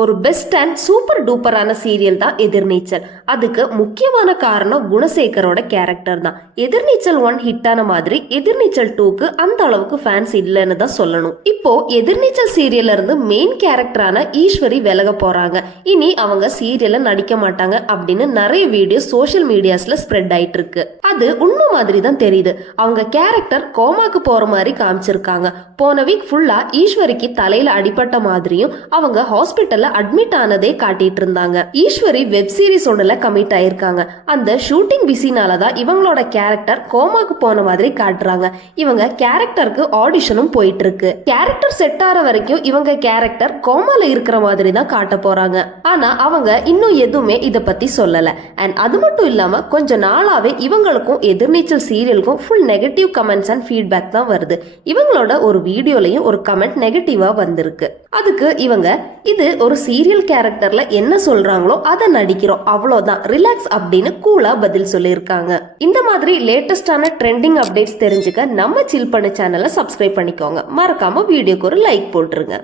ஒரு best and super டூப்பரான serial தான் எதிர்நீச்சல். அதுக்கு முக்கியமான காரணம் குணசேகரோட கேரக்டர் தான். எதிர்நீச்சல் ஒன் ஹிட் ஆன மாதிரி எதிர்நீச்சல் டூக்கு அந்த அளவுக்கு ஃபேன்ஸ் இல்லைன்னு தான் சொல்லணும். இப்போ எதிர்நீச்சல் சீரியல்ல இருந்து மெயின் கேரக்டரான ஈஸ்வரி விலக போறாங்க. இனி அவங்க சீரியல்ல நடிக்க மாட்டாங்க அப்படின்னு நிறைய வீடியோ சோஷியல் மீடியாஸ்ல ஸ்ப்ரெட் ஆயிட்டு இருக்கு. அது உண்மை மாதிரி தான் தெரியுது. அவங்க கேரக்டர் கோமாக்கு போற மாதிரி காமிச்சிருக்காங்க. போன வீக் ஃபுல்லா ஈஸ்வரிக்கு தலையில அடிபட்ட மாதிரியும் அவங்க ஹாஸ்பிட்டல் ஹாஸ்பிட்டல்ல அட்மிட் ஆனதே காட்டிட்டு இருந்தாங்க. ஈஸ்வரி வெப் சீரிஸ் ஒன்றுல கமிட் ஆயிருக்காங்க. அந்த ஷூட்டிங் பிஸினால தான் இவங்களோட கேரக்டர் கோமாக்கு போன மாதிரி காட்டுறாங்க. இவங்க கேரக்டருக்கு ஆடிஷனும் போயிட்டு இருக்கு கேரக்டர் செட் ஆற வரைக்கும் இவங்க கேரக்டர் கோமால இருக்கிற மாதிரி தான் காட்ட போறாங்க. ஆனா அவங்க இன்னும் எதுவுமே இத பத்தி சொல்லல. அண்ட் அது மட்டும் இல்லாம கொஞ்ச நாளாவே இவங்களுக்கும் Ethirneechal சீரியலுக்கும் full negative comments and feedback தான் வருது. இவங்களோட ஒரு வீடியோலயும் ஒரு கமெண்ட் நெகட்டிவா வந்திருக்கு. அதுக்கு இவங்க இது ஒரு ஒரு சீரியல் கேரக்டர்ல என்ன சொல்றாங்களோ அதை நடிக்கிறோம். அவ்வளோதான். ரிலாக்ஸ் அப்படின்னு கூலா பதில் சொல்லியிருக்காங்க. இந்த மாதிரி லேட்டஸ்டான ட்ரெண்டிங் அப்டேட்ஸ் தெரிஞ்சுக்க நம்ம சில் பண்ண சேனலை சப்ஸ்கிரைப் பண்ணிக்கோங்க. மறக்காம வீடியோக்கு ஒரு லைக் போட்டுருங்க.